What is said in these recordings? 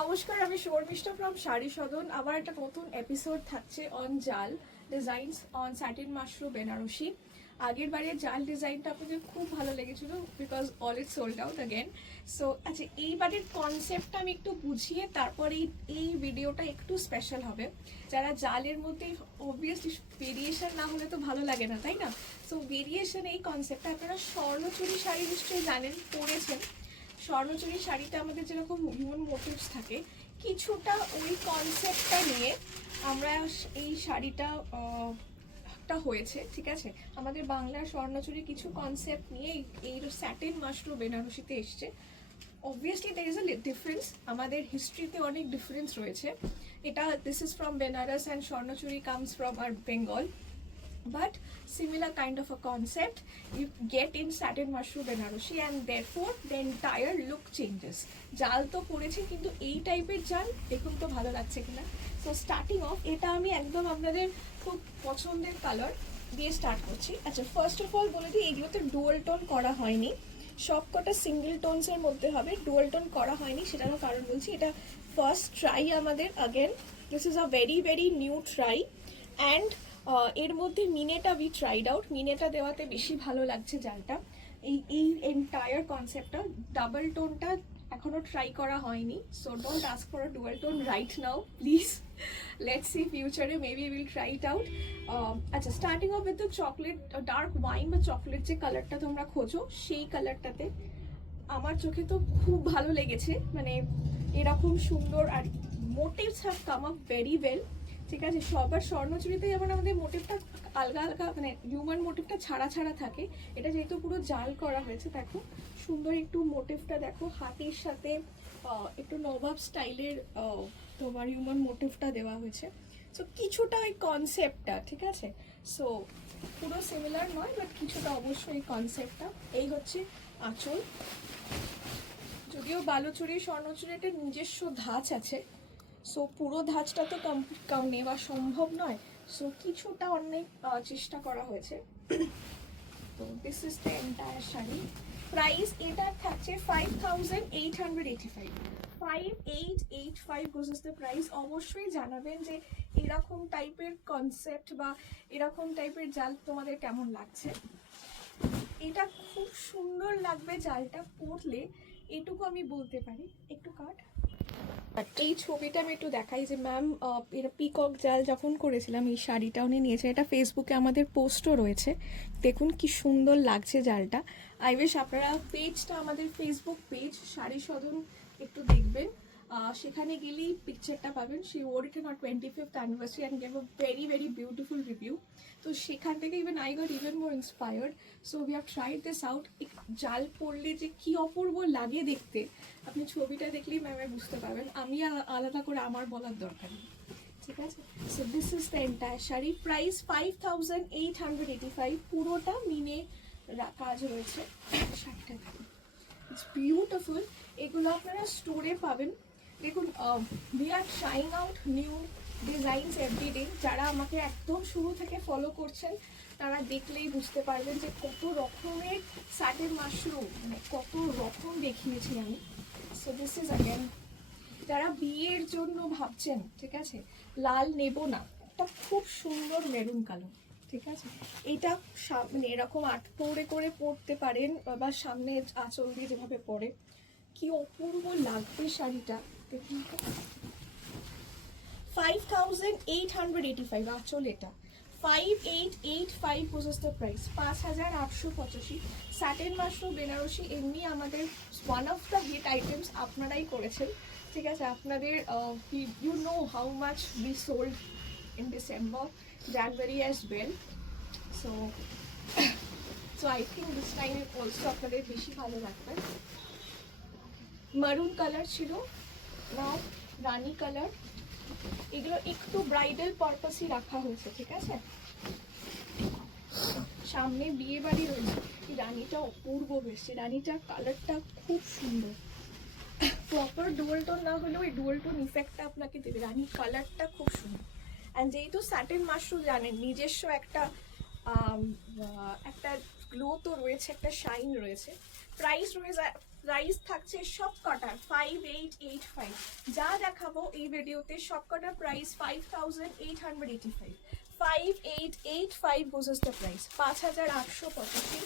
নমস্কার, আমি শর্মিষ্ঠা ফ্রম শাড়ি সদন। আবার একটা নতুন এপিসোড থাকছে অন জাল designs on satin mushroom Banarasi. আগের বারের জাল ডিজাইনটা আপনাদের খুব ভালো লেগেছিল because all it sold out again. So আচ্ছা, এইবারের কনসেপ্টটা আমি একটু বুঝিয়ে তারপরে এই ভিডিওটা একটু স্পেশাল হবে। যারা জালের মধ্যে অবভিয়াসলি ভেরিয়েশন না হলে তো ভালো লাগে না, তাই না? সো ভেরিয়েশন এই কনসেপ্টটা আপনারা স্বর্ণচুরি শাড়ি নিশ্চয়ই জানেন, পরেছেন। স্বর্ণচুরি শাড়িতে আমাদের যেরকম হিউম্যান মোটিভস থাকে, কিছুটা ওই কনসেপ্টটা নিয়ে আমরা এই শাড়িটা হয়েছে, ঠিক আছে? আমাদের বাংলার স্বর্ণচুরি কিছু কনসেপ্ট নিয়ে এই স্যাটিন মাশরুম বেনারসিতে এসছে। Obviously there is a difference, আমাদের হিস্ট্রিতে অনেক ডিফারেন্স রয়েছে। এটা this is from Benaras and Swarnachuri comes from আর Bengal, but similar kind of a concept you get in satin mushroom benarosi, and therefore the entire look changes. জাল তো পড়েছে, কিন্তু এই টাইপের জাল দেখুন তো ভালো লাগছে কিনা। সো স্টার্টিং অফ এটা আমি একদম আপনাদের খুব পছন্দের কালার দিয়ে স্টার্ট করছি। আচ্ছা, ফার্স্ট অফ অল বলে দিই, এগুলোতে ডুয়াল টোন করা হয়নি, সব কটা সিঙ্গেল টোনসের মধ্যে হবে। ডুয়াল টোন করা হয়নি সেটারও কারণ বলছি, এটা ফার্স্ট ট্রাই আমাদের। Again this is a very very new try, and এর মধ্যে মিনেটা উই ট্রাইড আউট। মিনেটা দেওয়াতে বেশি ভালো লাগছে জালটা। এই এন্টায়ার কনসেপ্টটা ডাবল টোনটা এখনো ট্রাই করা হয়নি। So don't ask for a dual tone right now please, let's see ফিউচারে maybe will try it out. আচ্ছা, starting off with the chocolate dark wine বা চকলেট যে কালারটা তোমরা খোঁজো, সেই কালারটাতে আমার চোখে তো খুব ভালো লেগেছে। মানে এরকম সুন্দর, আর motifs have come up very well, ঠিক আছে? সবার স্বর্ণচুরিতে যেমন আমাদের মোটিভটা আলগা আলগা, মানে হিউম্যান মোটিভটা ছাড়া ছাড়া থাকে, এটা যেহেতু পুরো জাল করা হয়েছে, দেখো সুন্দর একটু মোটিভটা দেখো, হাতের সাথে একটু নবাব স্টাইলের তোমার হিউম্যান মোটিভটা দেওয়া হয়েছে। সো কিছুটা ওই কনসেপ্টটা, ঠিক আছে? সো পুরো সিমিলার নয়, বাট কিছুটা অবশ্যই কনসেপ্টটা। এই হচ্ছে আঁচল। যদিও বালুচুরি স্বর্ণচুরিতে নিজস্ব ধাঁচ আছে, সো পুরো ধাঁচটা তো নেওয়া সম্ভব নয়, সো কিছুটা অনেক চেষ্টা করা হয়েছে। তো this is the entire sari. Price এটার থাকছে 5885। 5885 দিস ইজ দ্য প্রাইস। অবশ্যই জানাবেন যে এরকম টাইপের কনসেপ্ট বা এরকম টাইপের জাল তোমাদের কেমন লাগছে। এটা খুব সুন্দর লাগবে জালটা পরলে, এটুকু আমি বলতে পারি। একটু কাট। এই ছবিটা আমি একটু দেখাই যে ম্যাম এটা পিকক জাল যখন করেছিলাম এই শাড়িটা উনি নিয়েছে। এটা ফেসবুকে আমাদের পোস্টও রয়েছে, দেখুন কি সুন্দর লাগছে জালটা। আই উইশ আপনারা পেজটা, আমাদের ফেসবুক পেজ শাড়ি সদন, একটু দেখবেন, সেখানে গেলেই পিকচারটা পাবেন। She wore it on 25th anniversary and gave a very very beautiful review. তো সেখান থেকে even I got even more inspired. So we have tried this out. জাল পরলে যে কি অপূর্ব লাগে দেখতে, আপনি ছবিটা দেখলেই ম্যামে বুঝতে পারবেন, আমি আলাদা করে আমার বলার দরকার নেই, ঠিক আছে? So this is the entire sari. Price 5885, পুরোটা মিনে কাজ রয়েছে শাড়িটা। It's beautiful. এগুলো আপনারা স্টোরে পাবেন। দেখুন, we are trying out new designs everyday. যারা আমাকে একদম শুরু থেকে ফলো করছেন তারা দেখলেই বুঝতে পারবেন যে কত রকমের স্যাটিন মাশরুম, মানে কত রকম দেখিয়েছি আমি। সো দিস ইজ অ্যাগেন, যারা বিয়ের জন্য ভাবছেন, ঠিক আছে, লাল নেব না, একটা খুব সুন্দর মেরুন কালার, ঠিক আছে? এইটা মানে এরকম পরে করে পরতে পারেন, বা সামনে আঁচল দিয়ে যেভাবে পরে, কি অপূর্ব লাগবে শাড়িটা। দেখুন, 5885 আঁচল। এটা 5885 was the price, 5885। Satin mushroom Banarasi এমনি আমাদের one of the hit items, আপনারাই করেছেন, ঠিক আছে? আপনাদের you know how much we sold in December, January as well. So I think this time also আপনাদের বেশি ভালো লাগবে। মারুন কালার ছিল, নাও রানি কালার। এগুলো একটু ব্রাইডাল পারপাসই রাখা হয়েছে, ঠিক আছে? সামনে বিয়ে বাড়ি রয়েছে। এই রানিটা অপূর্ব বেশি, রানিটার কালারটা খুব সুন্দর। প্রপার ডুয়াল টোন না হলেও এই ডুয়াল টোন ইফেক্টটা আপনাকে দেবে। রানির কালারটা খুব সুন্দর। অ্যান্ড যেহেতু স্যাটিন মাশরুম জানেন নিজস্ব একটা একটা গ্লো তো রয়েছে, একটা শাইন রয়েছে। প্রাইস রয়েছে প্রাইস থাকছে সব কটার 5885। যা দেখাবো এই ভিডিওতে সব কটার price 5885। 5885 was the price, 5885,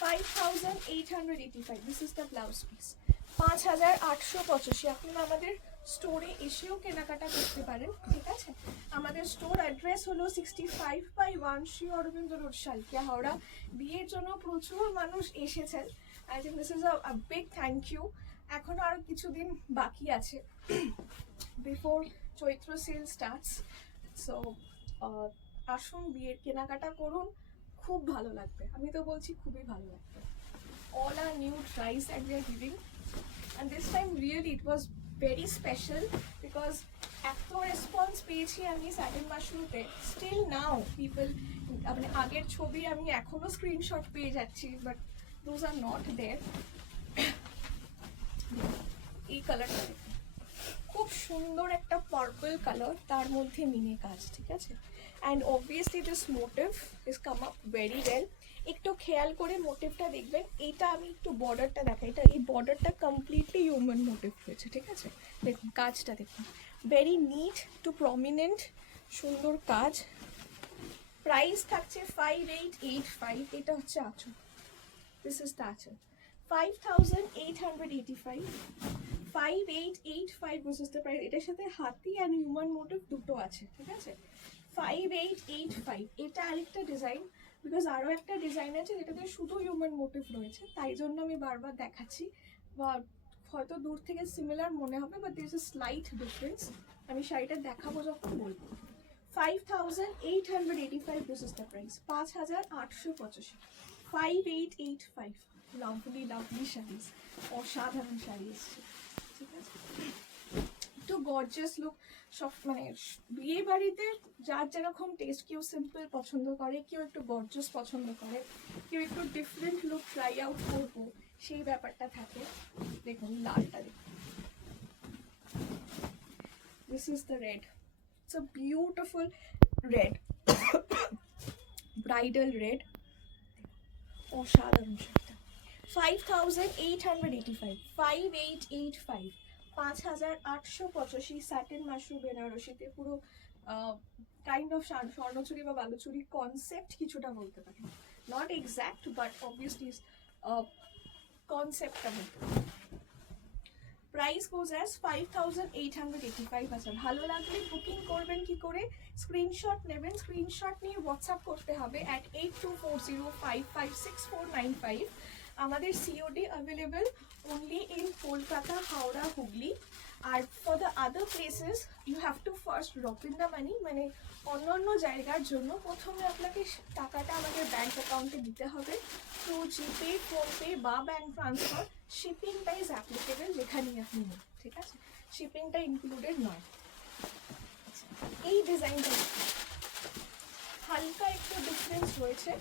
5885. This is the blouse piece, 5885। আপনারা আমাদের স্টোরে এসেও কেনাকাটা করতে পারেন, ঠিক আছে? আমাদের স্টোর অ্যাড্রেস হলো 65/1 শ্রী অরবিন্দ রোড, শালকিয়া, হাওড়া। বিয়ের জন্য প্রচুর মানুষ এসেছেন। I think this is a big thank you. এখনো আরো কিছুদিন বাকি আছে before Chaitra sale starts. So আসুন, বিয়ের কেনাকাটা করুন, খুব ভালো লাগবে। আমি তো বলছি খুবই ভালো লাগবে। All our new tries that we are giving, and this time really it was very special because এত রেসপন্স পেয়েছি আমি স্যাটিন মাশরুমে। স্টিল নাও পিপল, মানে আগের ছবি আমি এখনো স্ক্রিনশট পেয়ে যাচ্ছি, but those are not there. এই কালারটা দেখুন, খুব সুন্দর একটা পার্পল কালার, তার মধ্যে মিনে কাজ, ঠিক আছে? And obviously this motif is come up very well. একটু খেয়াল করে মোটিভটা দেখবেন। এইটা আমি একটু বর্ডারটা দেখাই, এটা এই বর্ডারটা কমপ্লিটলি হিউম্যান মোটিভ হয়েছে, ঠিক আছে? দেখুন কাজটা দেখুন, ভেরি নিট টু প্রমিনেন্ট, সুন্দর কাজ। প্রাইস থাকছে 5885। এটা হচ্ছে আঁচল, দিস ইজ দ্য আঁচল। 5885, 5885 was the price। এটার সাথে হাতি অ্যান্ড হিউম্যান মোটিভ দুটো আছে, ঠিক আছে? 5885। এটা আরেকটা ডিজাইন, বিকজ আরও একটা ডিজাইন আছে যেটাতে শুধু হিউম্যান মোটিভ রয়েছে, তাই জন্য আমি বারবার দেখাচ্ছি। বা হয়তো দূর থেকে সিমিলার মনে হবে, but there is a slight difference. আমি শাড়িটা দেখাবো যখন বলবো। 5885 this is the price, 5885। 5885, lovely lovely saris, অসাধারণ শাড়ি এসছে, ঠিক আছে? একটু গর্জিয়াস লুক, সব মানে বিয়ে বাড়িতে যার যেরকম টেস্ট, কেউ সিম্পল পছন্দ করে, কেউ একটু গর্জিয়াস পছন্দ করে, কেউ একটু ডিফারেন্ট লুক ট্রাই আউট করবো, সেই ব্যাপারটা থাকে। দেখুন লালটা দেখুন, this is the red, it's a beautiful red, bridal red, অসাধারণ শাড়িটা। 5885, 5885, 5885 স্যাটিন মাশরুম বেনারসিতে, পুরো কাইন্ড অফ স্বর্ণচুরি বা বালুচুরি কনসেপ্ট কিছুটা বলতে পারি, নট এক্স্যাক্ট বাট অবভিয়াসলি কনসেপ্টটা বলতে পারি। প্রাইস গোজ অ্যাজ 5885 আছে। ভালো লাগলে বুকিং করবেন কি করে? স্ক্রিনশট নেবেন, স্ক্রিনশট নিয়ে হোয়াটসঅ্যাপ করতে হবে অ্যাট 8240556495। আমাদের COD available only in Kolkata, Howrah, Hooghly. আর for the other places you have to first drop in the money, মানে অন্য অন্য জায়গার জন্য প্রথমে আপনাকে টাকাটা আমাদের ব্যাঙ্ক অ্যাকাউন্টে দিতে হবে থ্রু জিপে, ফোনপে বা ব্যাঙ্ক ট্রান্সফার। শিপিংটা ইজ অ্যাপ্লিকেবল যেখানেই আপনি নেন, ঠিক আছে? শিপিংটা ইনক্লুডেড নয়। এই ডিজাইনটা হালকা একটু ডিফারেন্স রয়েছে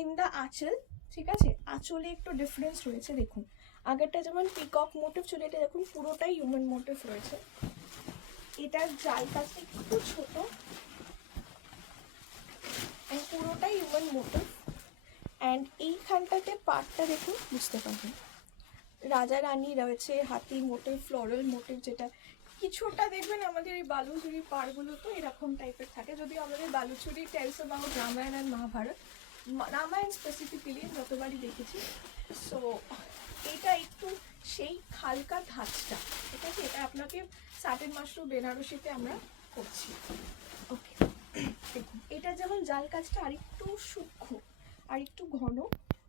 ইন দ্য আঁচল, ঠিক আছে? আঁচলে একটু ডিফারেন্স রয়েছে। দেখুন আগেরটা যেমন পিকক মোটিভ ছিল, এটা দেখুন পুরোটাই হিউম্যান মোটিভ রয়েছে। এটার জাল কাজটা একটু ছোট, পুরোটাই হিউম্যান মোটিভ। অ্যান্ড এইখানটাতে পার্টটা দেখুন, বুঝতে পারবেন রাজা রানী রয়েছে, হাতি মোটিভ, ফ্লোরাল মোটিভ, যেটা কিছুটা দেখবেন আমাদের এই বালুচুরি পাড়গুলো তো এরকম টাইপের থাকে। যদিও আমাদের Baluchari tales about Ramayana and Mahabharata, Ramayana specifically যতবারই দেখেছি। সো এটা একটু সেই হালকা ধাঁচটা, ঠিক আছে? এটা আপনাকে স্যাটিন মাশরুম বেনারসিতে আমরা করছি। ওকে, দেখুন এটা যেমন জাল কাজটা আরেকটু সূক্ষ্ম, আর একটু ঘন।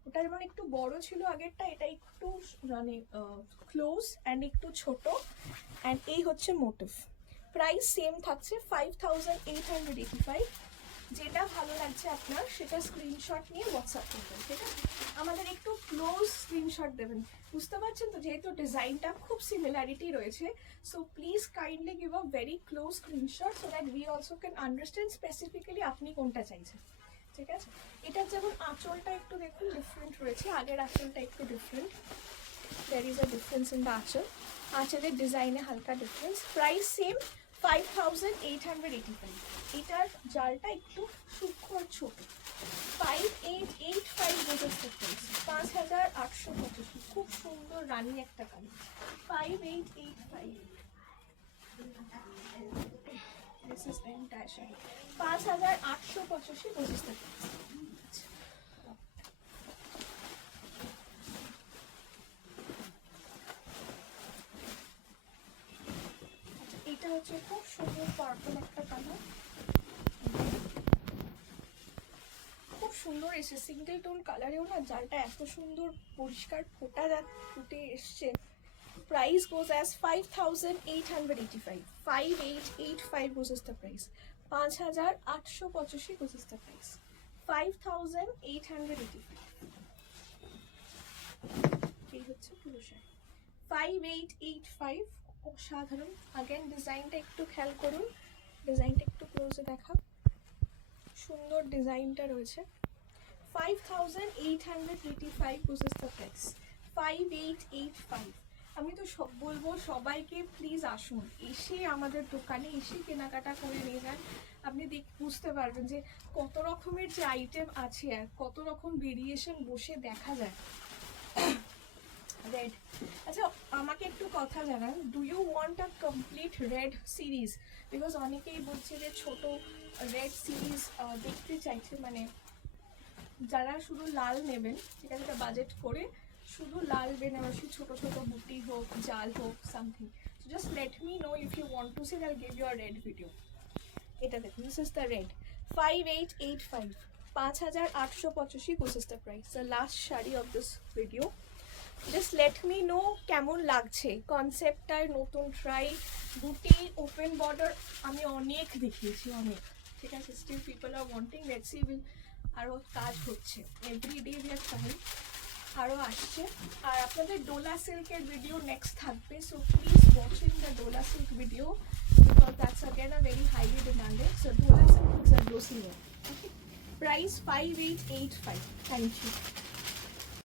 ওটা যেমন একটু বড় ছিল আগেরটা, এটা একটু মানে ক্লোজ অ্যান্ড একটু ছোট। অ্যান্ড এই হচ্ছে মোটিভ। প্রাইস সেম থাকছে 5885। যেটা ভালো লাগছে আপনার সেটা স্ক্রিনশট নিয়ে হোয়াটসঅ্যাপ করবেন, ঠিক আছে? আমাদের একটু ক্লোজ স্ক্রিনশট দেবেন, বুঝতে পারছেন তো? যেহেতু ডিজাইনটা খুব সিমিলারিটি রয়েছে, so please kindly give a very close screenshot so that we also can understand specifically আপনি কোনটা চাইছেন, ঠিক আছে? এটার যেমন আঁচলটা একটু দেখুন ডিফারেন্ট রয়েছে, আগের আঁচলটা একটু different. There is a difference in the aanchal, আঁচলের ডিজাইনে হালকা ডিফারেন্স। Price same 5885। এটার জালটা একটু সূক্ষ্ম আর ছোট, 5885 বুঝেছ প্রাইস 5885, খুব সুন্দর রানী একটা colour 5885। This is the entire shade 5885 বুঝেছ প্রাইস। এটা হচ্ছে খুব সুন্দর পার্পল একটা কালার, খুব সুন্দর এসে সিঙ্গেল টোন কালারেও না জালটা এত সুন্দর পরিষ্কার ফুটে এসছে। Price goes as 5885, 5885 goes as the price, 5885 goes as the price, 5885 এই হচ্ছে পুরো শাড়ি 5885। অসাধারণ। আগেন ডিজাইনটা একটু খেয়াল করুন, ডিজাইনটা একটু ক্লোজে দেখা, সুন্দর ডিজাইনটা রয়েছে। 5885 goes as the price, 5885। আমি তো সব বলবো সবাইকে প্লিজ আসুন, এসে আমাদের দোকানে এসে কেনাকাটা করে নিয়ে যান। আপনি বুঝতে পারবেন যে কত রকমের যে আইটেম আছে আর কত রকম ভেরিয়েশন বসে দেখা যায়। রেড, আচ্ছা আমাকে একটু কথা জানান, do you want a complete red series? Because অনেকেই বলছে যে ছোট রেড সিরিজ দেখতে চাইছে, মানে যারা শুধু লাল নেবেন, ঠিক আছে, বাজেট করে শুধু লাল বেনারসি ছোট ছোট বুটি হোক, জাল হোক, something. So just let me know if you want to see, I will give you a red video. এটা দেখুন, this is the red 5885, 5885 goes as the price, the last sari of this video. Just let me know কেমন লাগছে কনসেপ্টটার, নতুন try. বুটি open border আমি অনেক দেখিয়েছি, অনেক, ঠিক আছে। Still people are wanting, let's see will আরও কাজ হচ্ছে, এভরিডে উই আর ট্রাইং, আরও আসছে। আর আপনাদের ডোলা সিল্কের ভিডিও নেক্সট থাকবে, so please watching the Dola silk video because that's again a very highly demanded. So Dola silk is a glossy one. Okay, price 5885। Thank you.